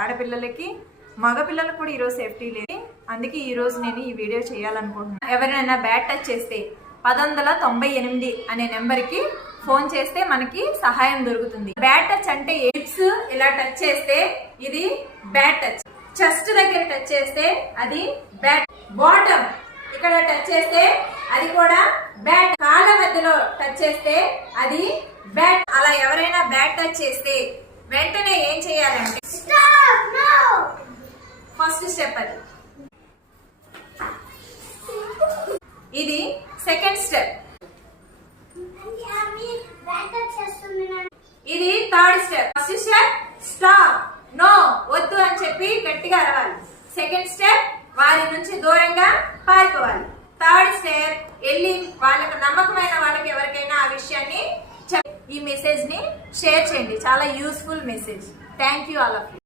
ఆడపిల్లలకి మగ పిల్లలకు కూడా ఈరోజు సేఫ్టీ లేదు. అందుకే ఈరోజు నేను ఈ వీడియో చేయాలనుకుంటున్నాను. ఎవరైనా బ్యాడ్ టచ్ చేస్తే 1098 అనే నెంబర్కి ఫోన్ చేస్తే మనకి సహాయం దొరుకుతుంది. బ్యాడ్ టచ్ అంటే లిప్స్ ఇలా టచ్ చేస్తే ఇది బ్యాడ్ టచ్, చెస్ట్ దగ్గర టచ్ చేస్తే అది బ్యాడ్, బాటమ్ ఇక్కడ టచ్ చేస్తే అది కూడా బ్యాడ్, కాళ్ళ మధ్యలో టచ్ చేస్తే అది బ్యాడ్. అలా ఎవరైనా బ్యాడ్ టచ్ చేస్తే వెంటనే ఏం చేయాలంటే ఫస్ట్ స్టెప్ అది. ఇది సెకండ్ స్టెప్. ఇది third step. First step stop, no, వద్దు అని చెప్పి గట్టిగా అరవాలి. సెకండ్ స్టెప్ వారి నుంచి దూరంగా పారిపోవాలి. థర్డ్ స్టెప్ వెళ్ళి వాళ్ళకి నమ్మకమైన వాళ్ళకి ఎవరికైనా ఆ విషయాన్ని ఈ మెసేజ్ ని షేర్ చేయండి. చాలా useful message. Thank you all of you.